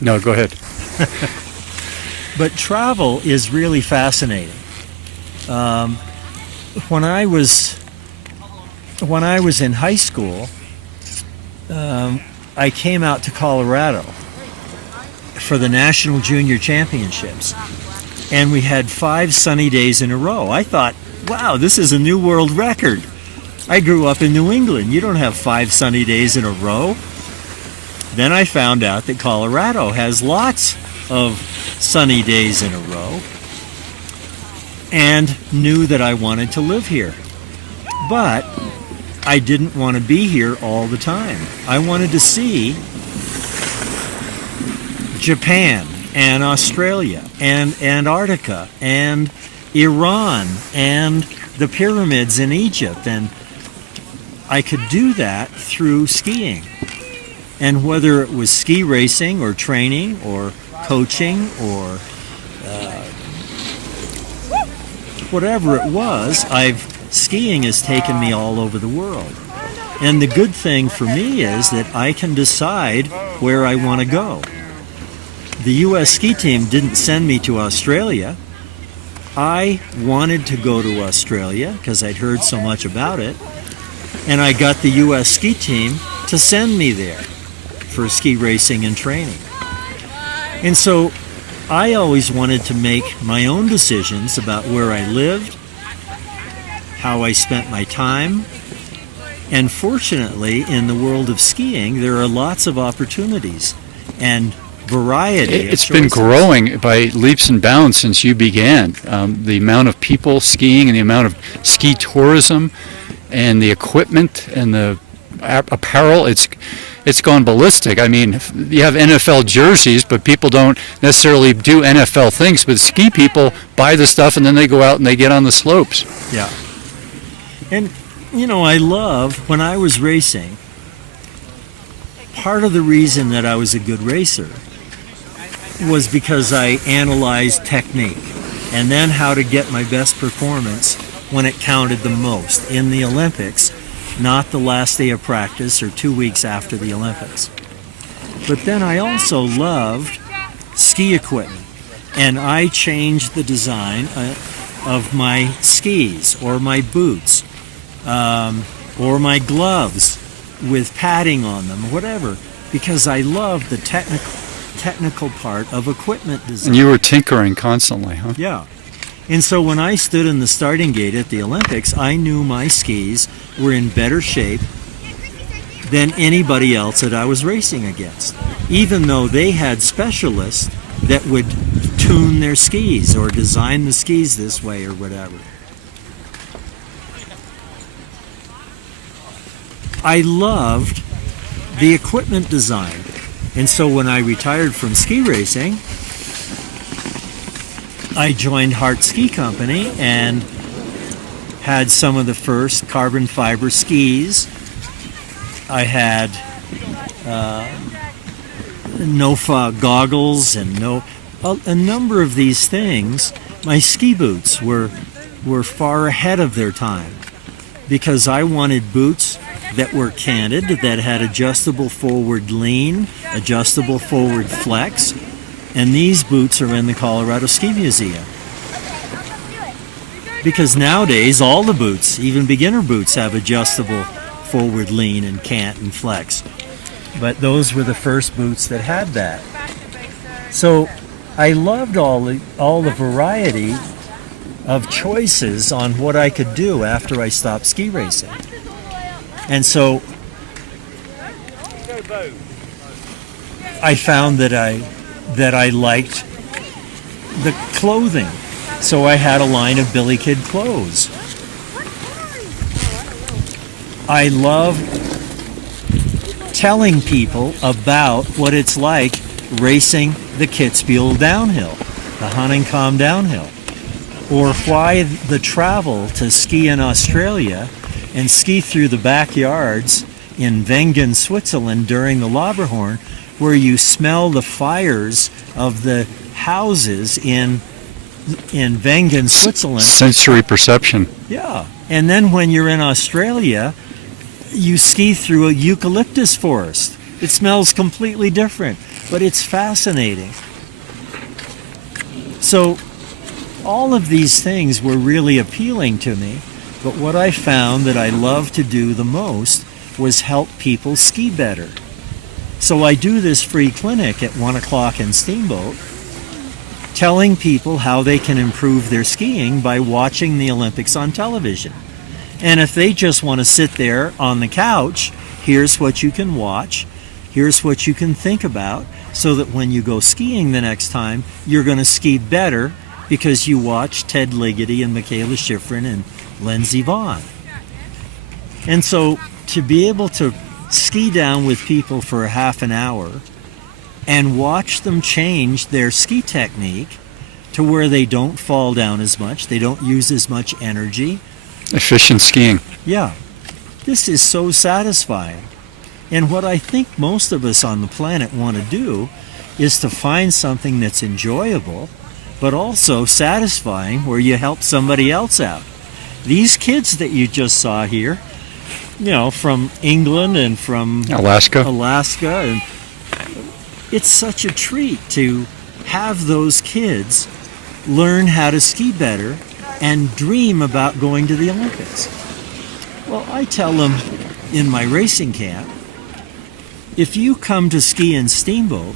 No, go ahead. But travel is really fascinating. When I was in high school, I came out to Colorado for the National Junior Championships, and we had 5 sunny days in a row. I thought, wow, this is a new world record. I grew up in New England. You don't have 5 sunny days in a row. Then I found out that Colorado has lots of sunny days in a row, and knew that I wanted to live here. But I didn't want to be here all the time. I wanted to see Japan and Australia and Antarctica and Iran and the pyramids in Egypt, and I could do that through skiing. And whether it was ski racing or training or coaching or whatever it was, skiing has taken me all over the world. And the good thing for me is that I can decide where I want to go. The U.S. ski team didn't send me to Australia. I wanted to go to Australia because I'd heard so much about it, and I got the U.S. ski team to send me there for ski racing and training. And so I always wanted to make my own decisions about where I lived, how I spent my time, and fortunately in the world of skiing there are lots of opportunities and variety. It's been growing by leaps and bounds since you began. The amount of people skiing and the amount of ski tourism and the equipment and the apparel, it's gone ballistic. I mean, you have NFL jerseys, but people don't necessarily do NFL things. But ski people buy the stuff and then they go out and they get on the slopes. Yeah. And, you know, I love, when I was racing, part of the reason that I was a good racer was because I analyzed technique and then how to get my best performance when it counted the most in the Olympics, not the last day of practice or 2 weeks after the Olympics. But then I also loved ski equipment, and I changed the design of my skis or my boots or my gloves with padding on them, whatever, because I loved the technical part of equipment design. And you were tinkering constantly, huh? Yeah. And so when I stood in the starting gate at the Olympics, I knew my skis were in better shape than anybody else that I was racing against, even though they had specialists that would tune their skis or design the skis this way or whatever. I loved the equipment design. And so when I retired from ski racing, I joined Hart Ski Company and had some of the first carbon fiber skis. I had no-fog goggles and a number of these things. My ski boots were far ahead of their time because I wanted boots that were canted, that had adjustable forward lean, adjustable forward flex. And these boots are in the Colorado Ski Museum. Because nowadays, all the boots, even beginner boots, have adjustable forward lean and cant and flex. But those were the first boots that had that. So I loved all the variety of choices on what I could do after I stopped ski racing. And so I found that I liked the clothing. So I had a line of Billy Kid clothes. I love telling people about what it's like racing the Kitzbühel downhill, the Hahnenkamm downhill, or why the travel to ski in Australia and ski through the backyards in Wengen, Switzerland during the Lauberhorn, where you smell the fires of the houses in Wengen, Switzerland. Sensory perception. Yeah. And then when you're in Australia, you ski through a eucalyptus forest. It smells completely different, but it's fascinating. So all of these things were really appealing to me, but what I found that I loved to do the most was help people ski better. So I do this free clinic at 1 o'clock in Steamboat, telling people how they can improve their skiing by watching the Olympics on television. And if they just want to sit there on the couch, here's what you can watch, here's what you can think about, so that when you go skiing the next time, you're going to ski better because you watch Ted Ligety and Michaela Schiffern and Lindsey Vonn. And so to be able to ski down with people for a half an hour and watch them change their ski technique to where they don't fall down as much, they don't use as much energy. Efficient skiing. Yeah, this is so satisfying. And what I think most of us on the planet want to do is to find something that's enjoyable, but also satisfying where you help somebody else out. These kids that you just saw here, you know, from England and from Alaska, and it's such a treat to have those kids learn how to ski better and dream about going to the Olympics. Well, I tell them in my racing camp, if you come to ski in Steamboat,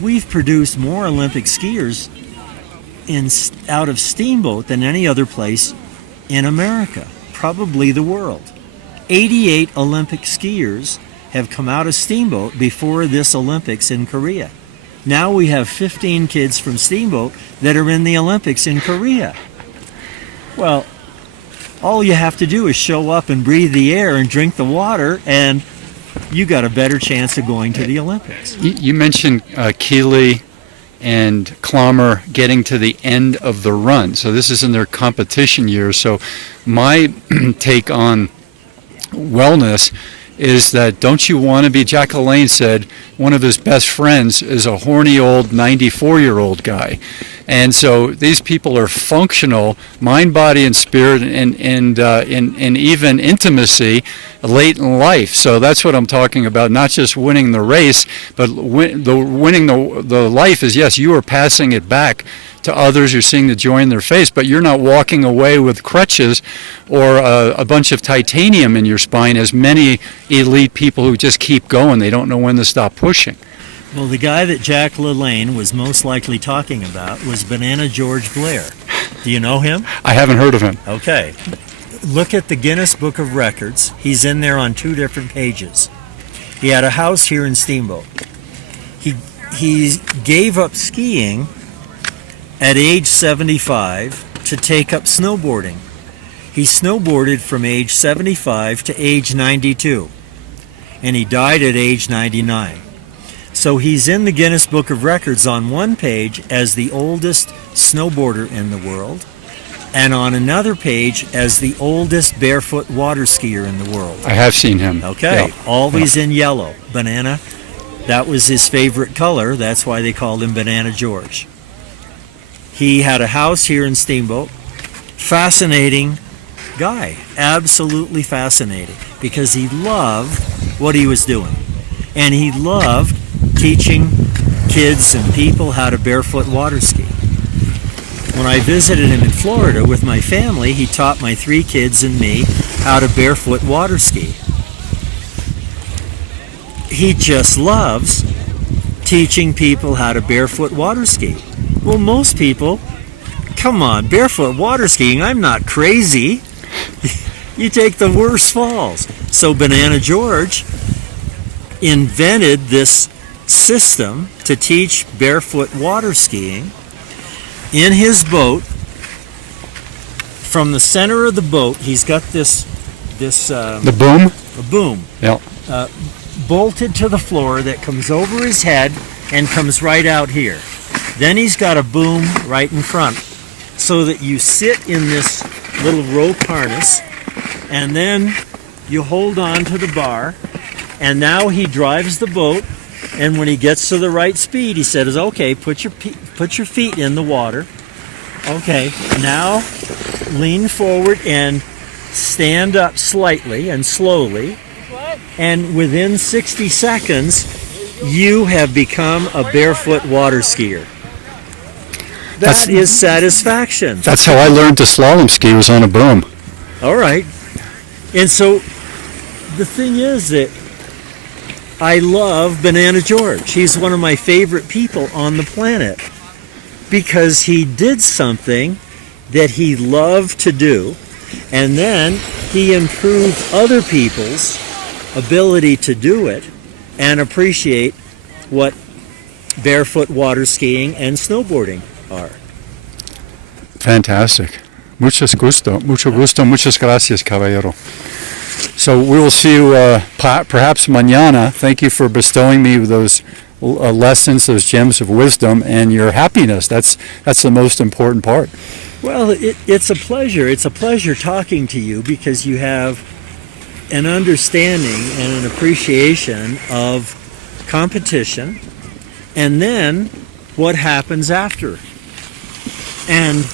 we've produced more Olympic skiers out of Steamboat than any other place in America, probably the world. 88 Olympic skiers have come out of Steamboat before this Olympics in Korea. Now we have 15 kids from Steamboat that are in the Olympics in Korea. Well, all you have to do is show up and breathe the air and drink the water, and you got a better chance of going to the Olympics. You mentioned Killy and Klammer getting to the end of the run. So this is in their competition years. So my take on wellness is that don't you want to be, Jack LaLanne said, one of his best friends is a horny old 94-year-old guy. And so these people are functional, mind, body, and spirit, and even intimacy late in life. So that's what I'm talking about, not just winning the race, but winning the life is, yes, you are passing it back to others. You're seeing the joy in their face, but you're not walking away with crutches or a bunch of titanium in your spine, as many elite people who just keep going. They don't know when to stop pushing. Well, the guy that Jack LaLanne was most likely talking about was Banana George Blair. Do you know him? I haven't heard of him. Okay. Look at the Guinness Book of Records. He's in there on 2 different pages. He had a house here in Steamboat. He gave up skiing at age 75 to take up snowboarding. He snowboarded from age 75 to age 92, and he died at age 99. So he's in the Guinness Book of Records on one page as the oldest snowboarder in the world, and on another page as the oldest barefoot water skier in the world. I have seen him. Okay, yeah. always in yellow. Banana, that was his favorite color. That's why they called him Banana George. He had a house here in Steamboat. Fascinating guy, absolutely fascinating, because he loved what he was doing. And he loved teaching kids and people how to barefoot water ski. When I visited him in Florida with my family, he taught my 3 kids and me how to barefoot water ski. He just loves teaching people how to barefoot water ski. Well, most people, come on, barefoot water skiing, I'm not crazy. You take the worst falls. So Banana George invented this system to teach barefoot water skiing. In his boat, from the center of the boat, he's got this The boom? a boom Yeah. bolted to the floor that comes over his head and comes right out here. Then he's got a boom right in front, so that you sit in this little rope harness, and then you hold on to the bar, and now he drives the boat. And when he gets to the right speed, he says, "Okay, put your feet in the water. Okay, now lean forward and stand up slightly and slowly. And within 60 seconds, you have become a barefoot water skier." That is satisfaction. That's how I learned to slalom ski, was on a broom. All right. And so the thing is that I love Banana George. He's one of my favorite people on the planet because he did something that he loved to do, and then he improved other people's ability to do it and appreciate what barefoot water skiing and snowboarding are. Fantastic. Mucho gusto, muchas gracias, caballero. So we will see you perhaps mañana. Thank you for bestowing me with those lessons, those gems of wisdom, and your happiness. That's the most important part. Well, it's a pleasure. It's a pleasure talking to you because you have an understanding and an appreciation of competition and then what happens after. And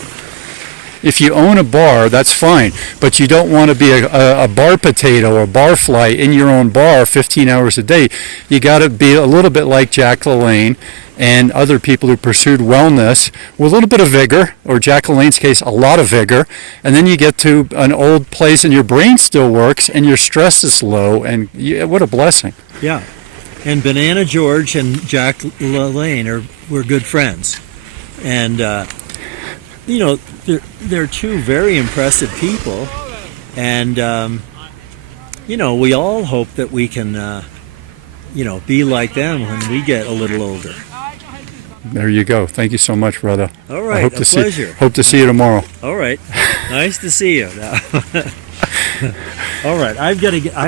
if you own a bar, that's fine, but you don't want to be a bar potato or bar fly in your own bar 15 hours a day. You got to be a little bit like Jack LaLanne and other people who pursued wellness with a little bit of vigor, or Jack LaLanne's case, a lot of vigor, and then you get to an old place and your brain still works and your stress is low, and what a blessing. Yeah, and Banana George and Jack LaLanne were good friends, and you know, they're two very impressive people, and you know, we all hope that we can you know, be like them when we get a little older. There you go. Thank you so much, brother. All right, hope a pleasure. Hope to see you tomorrow. All right, nice to see you. All right, I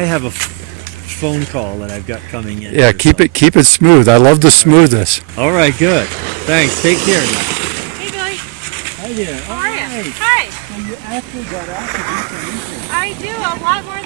have a phone call that I've got coming in. Yeah, here, keep it smooth. I love to smooth this. All right, good. Thanks. Take care now. Hey, Billy. Hi there. How are you? Right. Hi. So you actually got out to do some research. I do a lot more